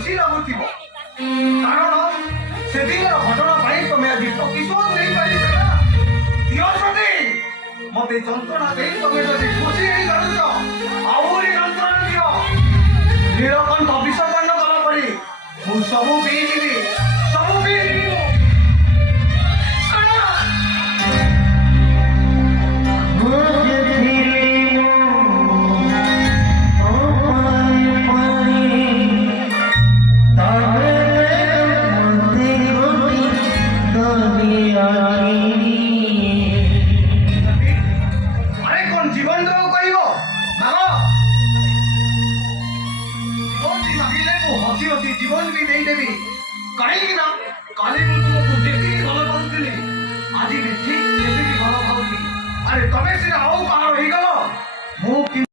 ଖୁସି ଲାଗୁଥିବ କାରଣ ସେଦିନର ଘଟଣା ପାଇଁ ତମେ ଆଜି ପ୍ରତିଶୋଧ ନେଇପାରିଛ ନା ଦିଅଛନ୍ତି ମତେ ଯନ୍ତ୍ରଣା ଦେଇ ତମେ ଯଦି ଖୁସି ହେଇପାରୁଛ ଆହୁରି ଯନ୍ତ୍ରଣା ଦିଅ ନୀଳକଣ୍ଠ ବିଷପାନ କଲା ପରି ମୁଁ ସବୁ ପିଇଯିବି ସବୁ ପିଇଯିବି জীবন भी ଦେଇଦେବି କାହିଁକି ନା କାଲି ମୁଁ ତୁମକୁ ଯେତିକି ଭଲ ପାଉଥିଲି ଆଜି ବି ଠିକ ସେତିକି ଭଲ ପାଉଛି ଆରେ ତମେ ସିନା ଆଉ କାହାର ହେଇଗଲ ମୁଁ